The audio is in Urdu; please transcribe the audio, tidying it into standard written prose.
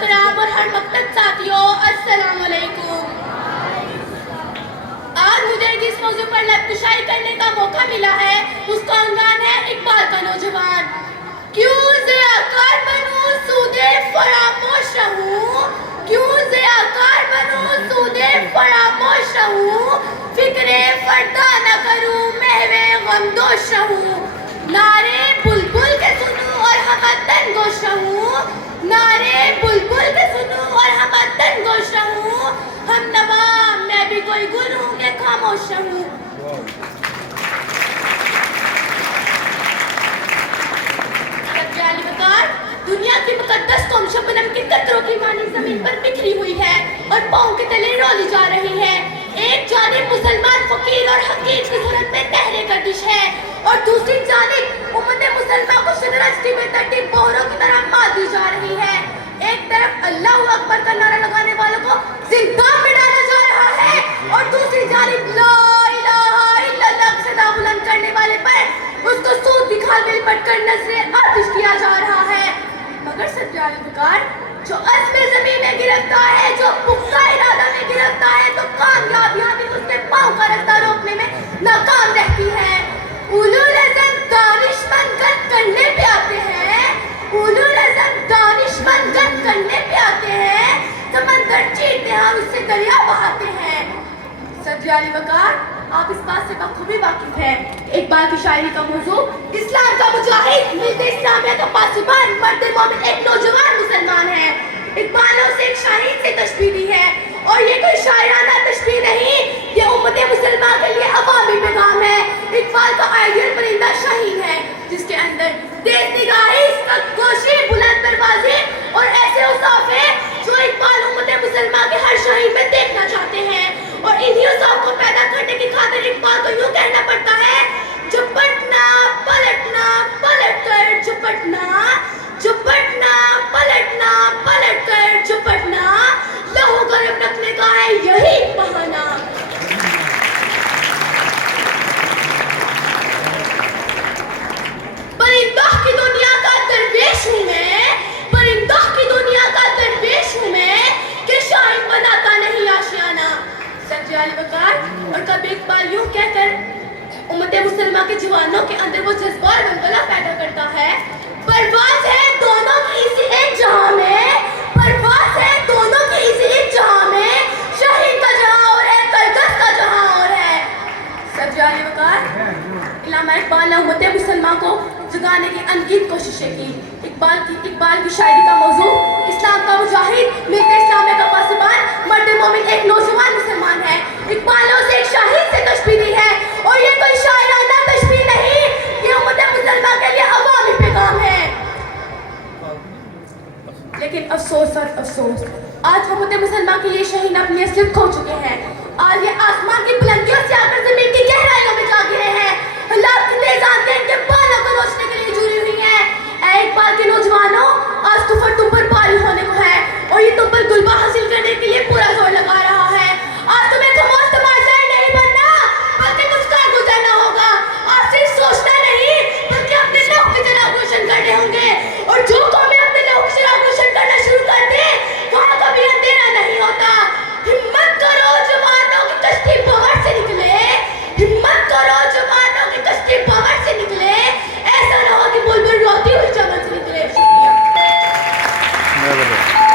کرام اور ہر مقصد ساتھیوں، السلام علیکم۔ آج مجھے جس موضوع پر لب کشائی کرنے کا موقع ملا ہے اس کا عنوان ہے اقبال کا نوجوان۔ کیوں ضیاءکار بنوں سودے فراموش رہوں، کیوں ضیاءکار بنوں سودے فراموش رہوں، فکرے فردا نہ کروں محو غمدوش رہوں، نعرے بلبل کے سنوں اور ہمدن گوش رہوں، نعرے بلبل کے سنوں اور ہمدن گوش رہوں، ہم نوا میں بھی کوئی گل ہوں کہ خاموش رہوں۔ دنیا کی مقدس قوم شبنم کی قطروں کی مانی زمین پر بکھری ہوئی ہے اور پاؤں کے تلے رولی جا رہی ہے۔ ایک جانب مسلمان فقیر اور حقیر کی صورت میں تحرے گردش ہے اور دوسری جانب امت مسلمہ کو شطرنج کی بے ترتیب بہروں کی طرح مار دی جا رہی ہے۔ ایک طرف اللہ اکبر کا نعرہ لگانے والوں کو زندان میں ڈالا جا رہا ہے اور دوسری جانب لا الہ الا اللہ کی صدا بلند کرنے والے پر اس کو سود کی کھال میں لپٹ کر نظر آتش کیا جا رہا ہے۔ مگر سجاد بکار جو عزم زمین میں گرفتار ہے، جو پختہ ارادہ میں گرفتار ہے، تو کامیابیاں بھی اس کے پاؤں کا رستہ روکنے میں ناکام رہتی ہے۔ اولول عزم دانش مند گت کرنے پہ آتے ہیں، اولول عزم دانش مند گت کرنے پہ آتے ہیں، سمندر چیرتے ہیں اور اس سے دریا بہاتے ہیں۔ سجاد بکار آپ اس بات سے بخوبی واقف ہیں کہ اقبال کی شاعری کا موضوع اسلام کا مجاہد، ملت اسلامیہ کا پاسبان، مرد مومن ایک نوجوان مسلمان ہے۔ اقبال نے اسے ایک شاہین سے تشبیہ دی ہے اور یہ کوئی شاعرانہ تشبیہ نہیں، یہ امت مسلمہ کے لیے عوامی پیغام ہے۔ اقبال کا آئیڈیل پرندہ شاہین ہے جس کے اندر تیز نگاہی، سخت گوشی، بلند پروازی اور ایسے اوصاف ہیں جو اقبال امت مسلمہ کے ہر شاہین میں دیکھنا چاہتے ہیں، اور انہی اوصاف کو پیدا کرنے کی خاطر اقبال کو یوں کہنا پڑتا ہے: جھپٹنا پلٹنا پلٹ کر جھپٹنا، جھپٹنا پلٹنا پلٹ کر جھپٹنا، لہو گرم رکھنے کا ہے یہی بہانہ۔ پرندہ کی دنیا کا درویش ہوں میں، پرندہ کی دنیا کا درویش ہوں میں، کہ شاعر بناتا نہیں آشیانہ۔ سجاد بکار اور کبھی اقبال یوں کہہ کر امت مسلمہ کے جوانوں کے اندر وہ جذبہ اور ولولہ پیدا کرتا ہے: پرواز ہے دونوں کی اسی ایک جہاں میں، پرواز ہے دونوں کی اسی ایک جہاں میں، شاہین کا جہاں اور ہے، کرگس کا جہاں اور ہے۔ سجاد بکار علامہ اقبال نے امت مسلمہ کو جگانے کی انگیت کوششیں کی۔ اقبال کی شاعری کا موضوع اسلام کا مجاہد، ملت اسلامیہ کا پاسبان، مرد مومن ایک نوجوان مسلمان